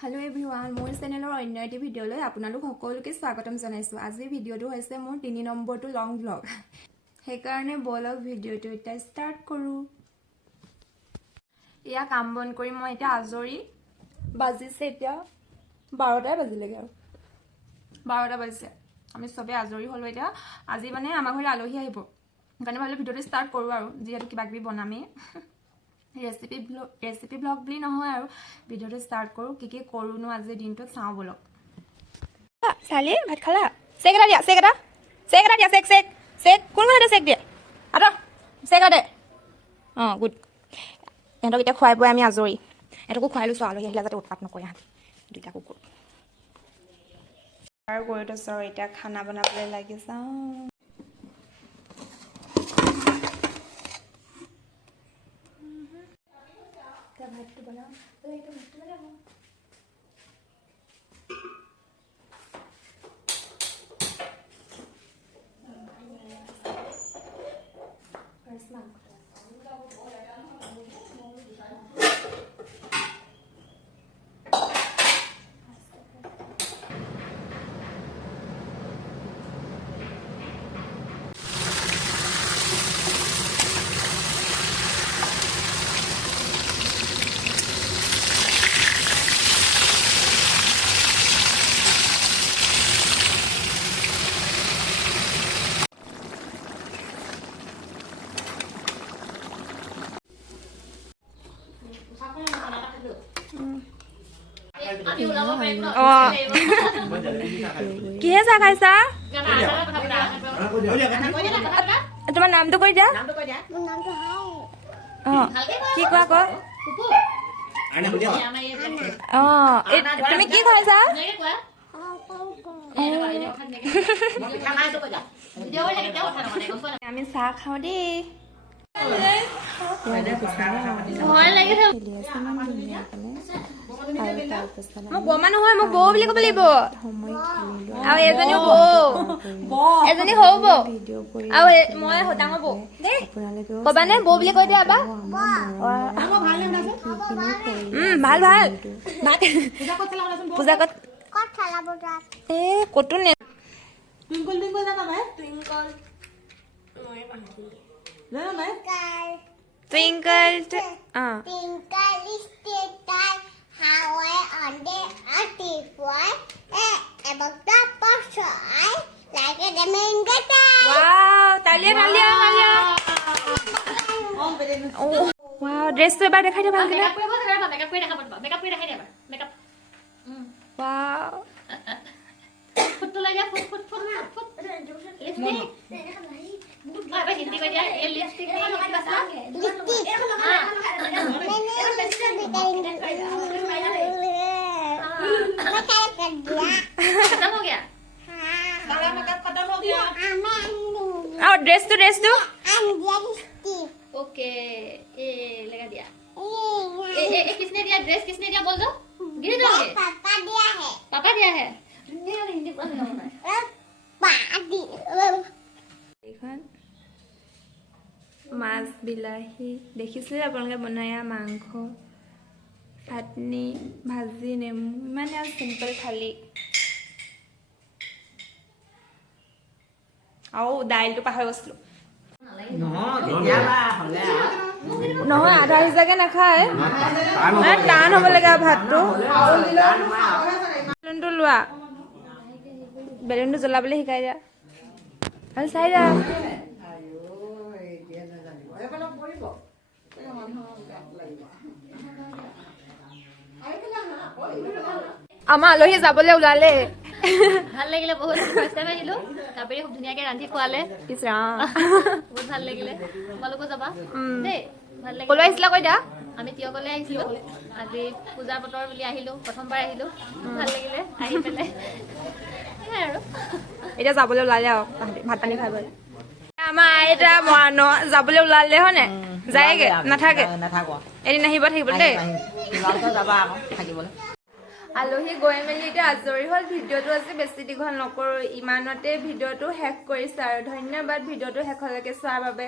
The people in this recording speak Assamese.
Hello everyone, মোৰ চেনেলৰ অন্য এটা ভিডিঅ'লৈ আপোনালোক সকলোকে স্বাগতম জনাইছো। আজি ভিডিঅ'টো হৈছে মোৰ 3 নম্বৰটো লং ভ্লগ। সেইকাৰণে বলক ভিডিঅ'টো এটা ষ্টাৰ্ট কৰো। ইয়া কাম বন কৰি মই এটা আজৰি বাজিছে এতিয়া 12টা বাজিলেগে আৰু 12টা বাজিছে। আমি সবে আজৰি হলো এতিয়া। আজি মানে আমাৰ ঘৰলৈ আলহী আহিব। সেইকাৰণে ভাবিলো ভিডিঅ'টো ষ্টাৰ্ট কৰো আৰু যিহেতু কিবা কিবি বনামে। ৰেচিপি ব্লগ বুলি নহয় আৰু ভিডিঅ'টো ষ্টাৰ্ট কৰো কি কৰোনো আজি দিনটো চাও বলক। চালি ভাত খালা? চেক এটা দিয়া, চেক দিয়া, চেক কোন এটা চেক দিয়ে আটা চেক দে। গুড। এহঁতক এতিয়া খুৱাই পোৱাই আমি আজৰি। এহঁতকো খুৱাই লৈছো আলহী আহিলে যাতে উৎপাত নকৰে হাত দুইটা কুকুৰ আৰু কৰি থৈছো আৰু এতিয়া খানা বনাবলৈ লাগি যাওঁ। ভাতটো বনাও এইটো ভাতটো বনাও কিহে চাহ খাইছা? তোমাৰ নামটো কৈ দিয়া। কি কোৱা ক? তুমি কি খাইছা? আমি চাহ খাওঁ দেই। মোক বৌ মানুহ হয় মোক বৌ বুলি ক'ব লাগিব আৰু এজনীও বৌ এজনী সৰু বৌ আৰু মই ডাঙৰ বৌ দেই ক'বানে বৌ বুলি কৈ দিয়া এবাৰ। ভাল ভাল পূজা ক'ত ক'তো নে Twinkle how I on the artificial about the person like a mango. Wow, Talia. Wow, dress to ebar dekhai dia bhal kare. Makeup koi dekhai dia. Makeup. Wow. Foot to laga foot. Lipstick. Apa hindi ko dia? Lipstick ni basa. Lipstick. खत्म हो गया सारा मेकअप खत्म हो गया और ड्रेस तो ओके ये लगा दिया ए किसने दिया ड्रेस किसने दिया बोल दो गिर दोगे पापा दिया है हिंदी पढ़ना है এখন মাছ বিলাহী দেখিছিলে আপোনালোকে বনায়া মাংস চাটনি ভাজি নেমু ইমানে আৰু সিম্পল থালি আৰু দাইলটো পাহৰি গৈছিলো নহয় আধা সিজাকে নাখায় টান হ'ব লাগে ভাতটো বেলুনটো লোৱা বেলুনটো জ্বলাবলৈ শিকাই দিয়া আৰু চাই যা আমাৰ আলহী যাবলৈ ওলালে ভাল লাগিলে বহুত ফাৰ্ষ্ট টাইম আহিলো কাপেৰি খুব ধুনীয়াকে ৰান্ধি খোৱালে পিছৰা বহুত ভাল লাগিলে তোমালোকো যাবা দেই ভাল লাগিলে কলৈ আহিছিলা কৈ দিয়া আমি তিয়কলৈ আহিছিলো আজি পূজা বতৰ বুলি আহিলো প্ৰথমবাৰ আহিলো ভাল লাগিলে আহি পেলে আৰু এতিয়া যাবলৈ ওলালে আৰু ভাত পানী খাই গ'ল আমাৰ আইতা মৰাণ যাবলৈ ওলালে হয়নে যায়গে নাথাকে এদিন আহিব থাকিব দেই আলহী গৈ মেলি এতিয়া আজৰি হ'ল ভিডিঅ'টো আজি বেছি দীঘল নকৰো ইমানতে ভিডিঅ'টো শেষ কৰিছো আৰু ধন্যবাদ ভিডিঅ'টো শেষলৈকে চোৱাৰ বাবে।